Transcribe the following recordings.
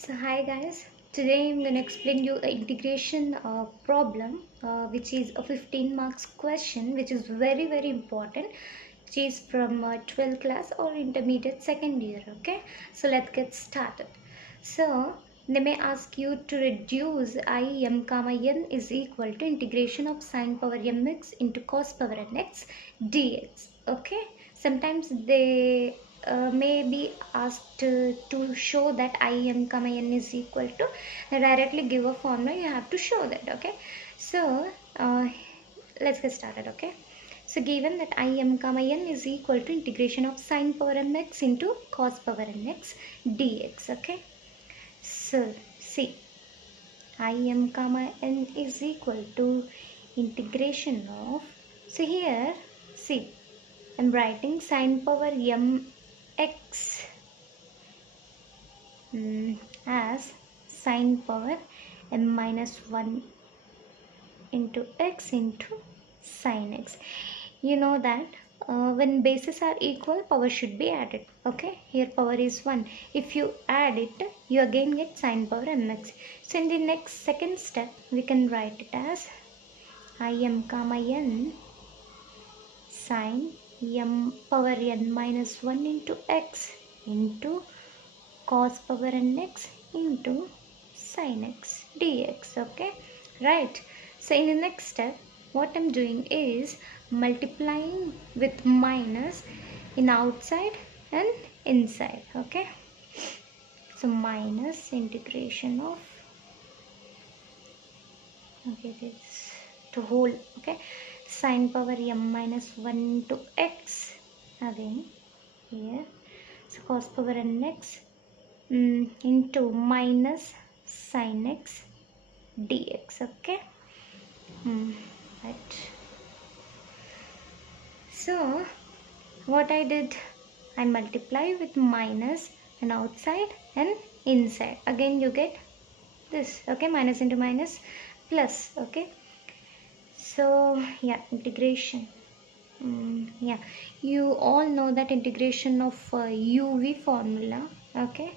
So hi guys, today I'm going to explain you an integration problem which is a 15 marks question which is very important, which is from 12th class or intermediate second year. Okay, so let's get started. So they may ask you to reduce I m comma n is equal to integration of sine power mx into cos power nx dx. Okay, sometimes they may be asked to show that I m comma n is equal to, directly give a formula, you have to show that. Okay, so let's get started. Okay, so given that I m comma n is equal to integration of sine power mx into cos power nx dx. Okay, so see, I m comma n is equal to integration of, so here see, I'm writing sine power mx as sine power m minus 1 into x into sin x. You know that when bases are equal, power should be added. Okay, here power is 1. If you add it, you again get sine power mx. So in the next second step, we can write it as I m comma n sine m power n minus 1 into x into cos power nx into sin x dx. Okay, right. So in the next step, what I'm doing is multiplying with minus in outside and inside. Okay, so minus integration of, okay, this to whole. Okay, sine power m minus 1 to x again here, so cos power nx into minus sin x dx. Okay, right. So what I did, I multiply with minus and outside and inside, again you get this. Okay, minus into minus plus. Okay, so yeah, integration. Yeah, you all know that integration of uv formula. Okay,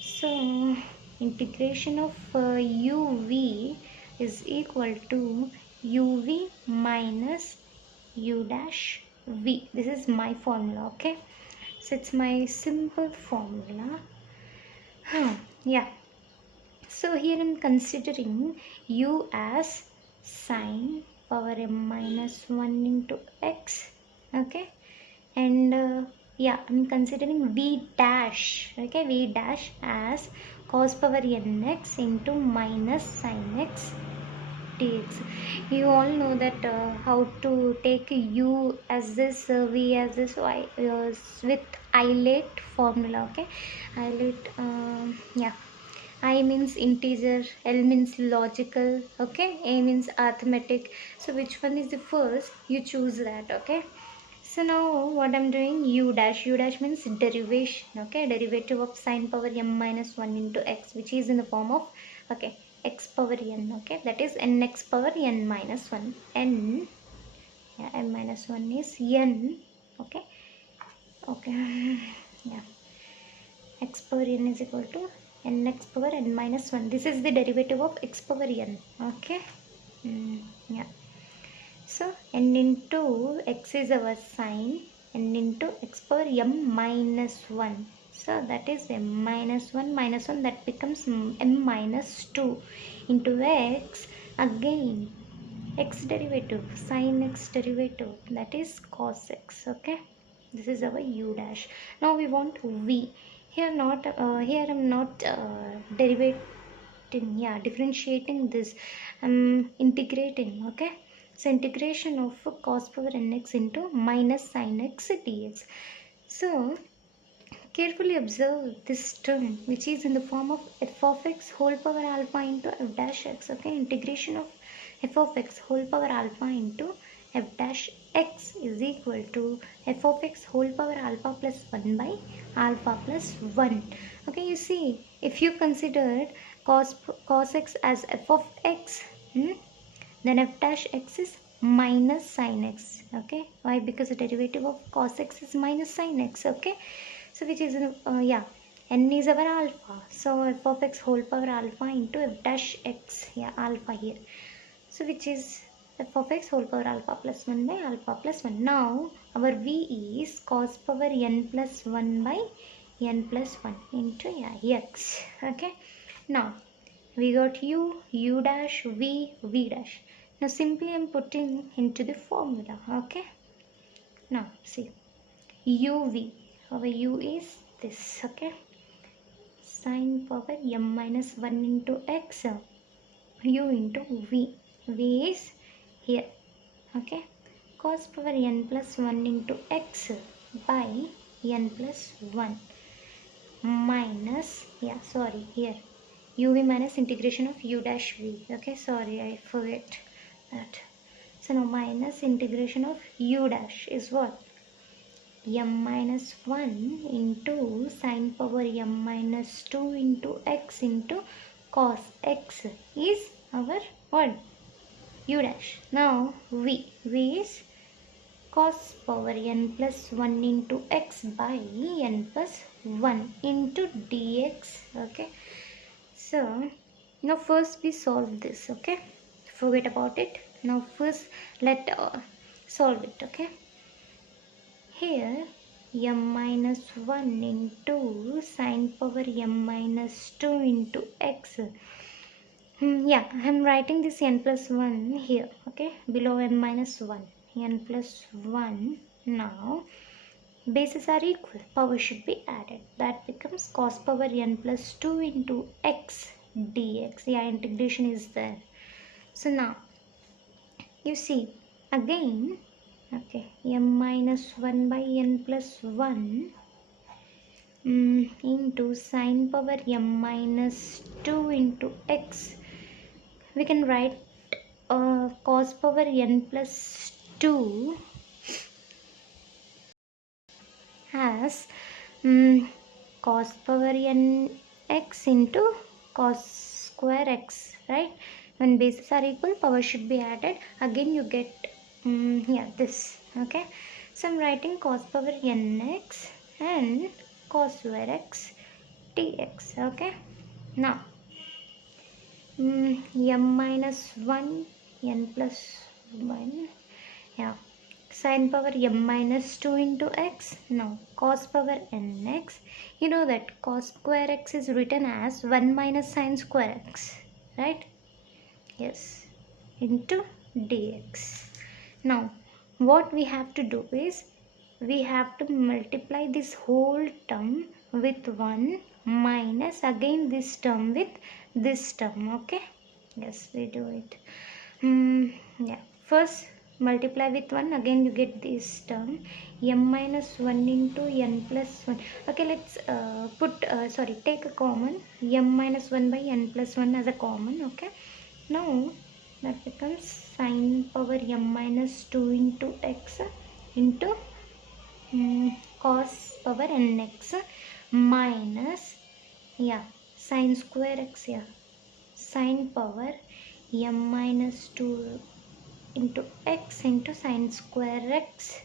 so integration of uv is equal to uv minus u dash v. This is my formula. Okay, so it's my simple formula. Yeah, so here I'm considering u as sine power m minus 1 into x. Okay, and yeah, I'm considering v dash. Okay, v dash as cos power nx into minus sin x dx. You all know that how to take u as this, v as this, y with Eilert formula. Okay, Eilert, yeah, I means integer, L means logical, okay, A means arithmetic. So which one is the first, you choose that. Okay, so now what I'm doing, u dash means derivation. Okay, derivative of sine power m minus 1 into x, which is in the form of, okay, x power n. Okay, that is nx power n minus 1. N, yeah, n minus 1 is n. Okay, okay, yeah, x power n is equal to nx power n minus 1. This is the derivative of x power n. Okay, yeah, so n into x is our sine, n into x power m minus 1. So that is m minus 1 minus 1, that becomes m minus 2 into x, again x derivative, sin x derivative, that is cos x. Okay, this is our u dash. Now we want v. Here not here I'm not derivating, yeah, differentiating this, integrating. Okay, so integration of cos power nx into minus sin x dx. So carefully observe this term, which is in the form of f of x whole power alpha into f dash x. Okay, integration of f of x whole power alpha into f dash x is equal to f of x whole power alpha plus 1 by alpha plus 1. Okay, you see, if you considered cos x as f of x, then f dash x is minus sin x. Okay, why? Because the derivative of cos x is minus sin x. Okay, so which is yeah, n is our alpha. So f of x whole power alpha into f dash x. Yeah, alpha here. So which is f of x whole power alpha plus 1 by alpha plus 1. Now our v is cos power n plus 1 by n plus 1 into x. Okay. Now we got u dash, v dash. Now simply I am putting into the formula. Okay. Now see, uv, our u is this. Okay. Sine power m minus 1 into x, u into v. V is here. Okay. Cos power n plus 1 into x by n plus 1 minus, here uv minus integration of u dash v. Okay, sorry, I forget that. So now minus integration of u dash is what? M minus 1 into sine power m minus 2 into x into cos x is our what? U dash. Now v is cos power n plus 1 into x by n plus 1 into dx. Okay. So now first we solve this. Okay. Forget about it. Now first let solve it. Okay. Here m minus 1 into sine power m minus 2 into x. I'm writing this n plus 1 here. Okay. Below n minus 1. N plus 1. Now bases are equal, power should be added. That becomes cos power n plus 2 into x dx. Integration is there. So now you see again, okay, m minus 1 by n plus 1 into sine power m minus 2 into x. We can write cos power n plus 2 as cos power n x into cos square x, right? When bases are equal, power should be added. Again you get this. Okay, so I'm writing cos power nx and cos square x dx. Okay, now m minus 1 n plus 1, sine power m minus 2 into x. Now cos power nx, you know that cos square x is written as 1 minus sine square x, right? Yes, into dx. Now what we have to do is we have to multiply this whole term with 1 minus again this term with this term. Okay, yes, we do it. First multiply with 1, again you get this term m minus 1 into n plus 1. Okay, let's take a common m minus 1 by n plus 1 as a common. Okay, now that becomes sine power m minus 2 into x into cos power nx minus sine square x, sine power m minus 2 into x into sine square x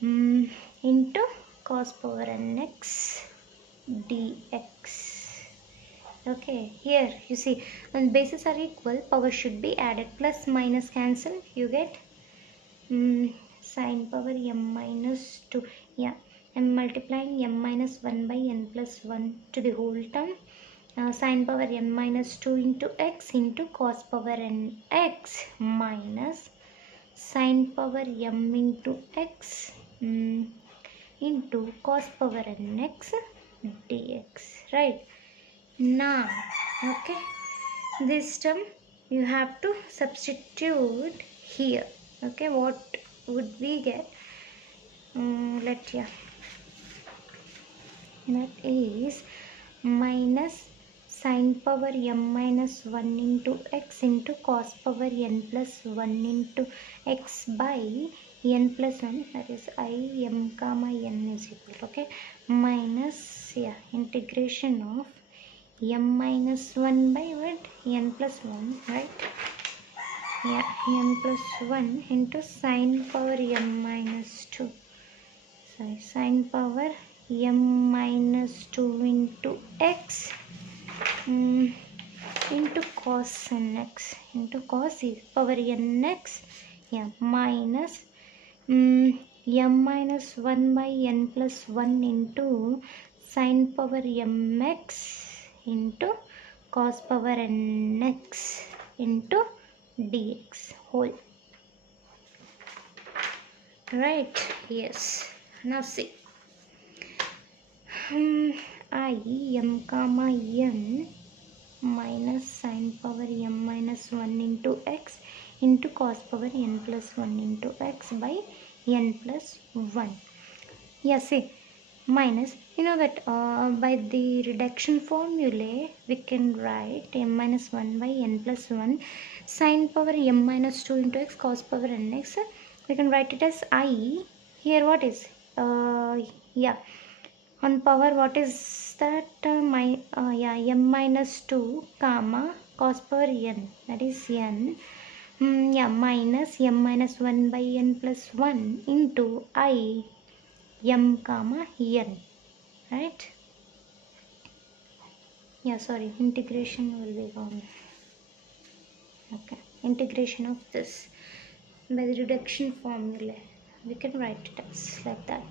into cos power nx dx. Okay, here you see when bases are equal, power should be added. Plus minus cancel, you get sine power m minus 2. I'm multiplying m minus 1 by n plus 1 to the whole term. Sine power m minus 2 into x into cos power n x minus sine power m into x into cos power n x dx, right? Now, okay, this term you have to substitute here. Okay, what would we get? That is minus sine power m minus 1 into x into cos power n plus 1 into x by n plus 1, that is I m comma n is equal, okay, minus integration of m minus 1 by what? N plus 1, right? N plus 1 into sine power m minus 2. Sorry, sine power m minus 2 into x into cos nx into cos e power nx, yeah, minus m minus 1 by n plus 1 into sin power mx into cos power nx into dx whole. Right, yes. Now see, I m comma n minus sin power m minus 1 into x into cos power n plus 1 into x by n plus 1. Yeah, see, minus, you know that by the reduction formulae we can write m minus 1 by n plus 1 sin power m minus 2 into x cos power nx. We can write it as I. Here what is yeah, on power what is that, yeah, m minus 2 comma cos power n, that is n, yeah, minus m minus 1 by n plus 1 into I m comma n, right? Yeah, sorry, integration will be gone. Okay, integration of this by the reduction formula we can write it as like that.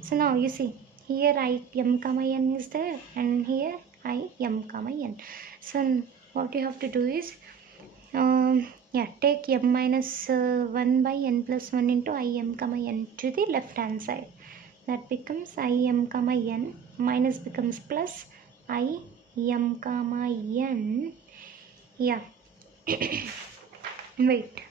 So now you see, here I m comma n is there and here I m comma n. So what you have to do is, yeah, take m minus 1 by n plus 1 into I m comma n to the left hand side. That becomes I m comma n, minus becomes plus I m comma n. Yeah, wait,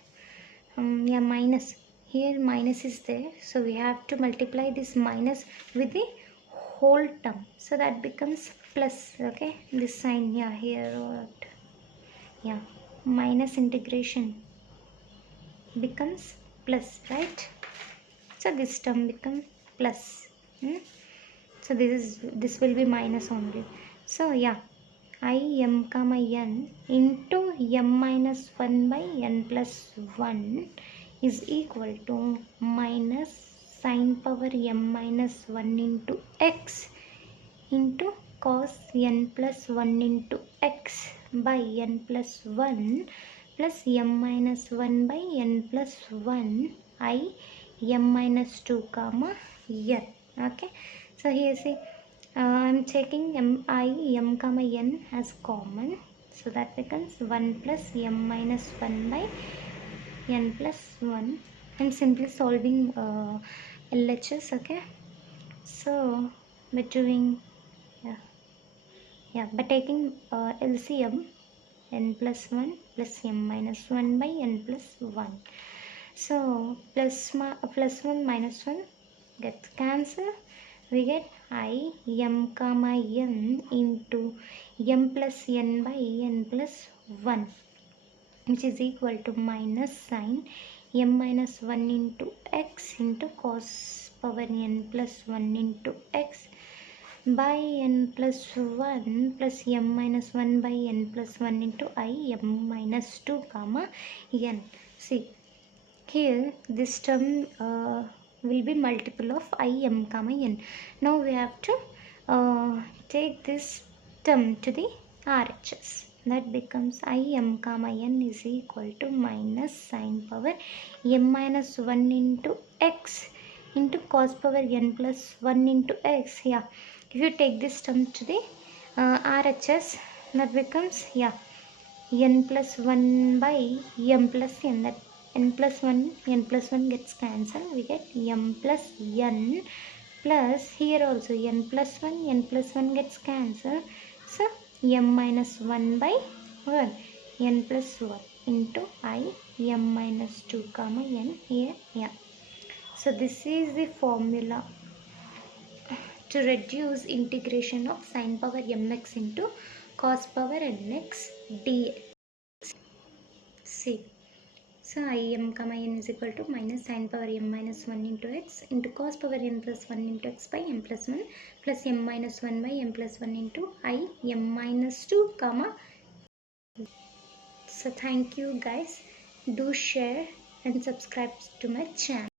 yeah, minus, here minus is there, so we have to multiply this minus with the whole term, so that becomes plus. Okay, this sign, yeah, here what, yeah, minus integration becomes plus, right? So this term becomes plus. So this will be minus only. So yeah, I m comma n into m minus 1 by n plus 1 is equal to minus sin power m minus 1 into x into cos n plus 1 into x by n plus 1 plus m minus 1 by n plus 1 I m minus 2 comma n. Okay, so here see, I'm taking m comma n as common, so that becomes 1 plus m minus 1 by n plus 1, and simply solving LHS. Okay, so by doing, yeah, yeah, by taking LCM, n plus 1 plus m minus 1 by n plus 1. So plus 1 minus 1 gets cancelled. We get I m comma n into m plus n by n plus 1, which is equal to minus sin m minus 1 into x into cos power n plus 1 into x by n plus 1 plus m minus 1 by n plus 1 into I m minus 2 comma n. See, here this term will be multiple of I m comma n. Now we have to take this term to the RHS. That becomes I m comma n is equal to minus sin power m minus 1 into x into cos power n plus 1 into x. Yeah, if you take this term to the RHS, that becomes, yeah, n plus 1 by m plus n, that n plus 1 gets cancelled. We get m plus n plus, here also n plus 1 gets cancelled. So m minus 1 by 1 n plus 1 into I m minus 2 comma n here. Yeah, so this is the formula to reduce integration of sin power mx into cos power nx dx. See, so I m comma n is equal to minus sin power m minus 1 into x into cos power n plus 1 into x by m plus 1 plus m minus 1 by m plus 1 into I m minus 2 comma. So thank you guys. Do share and subscribe to my channel.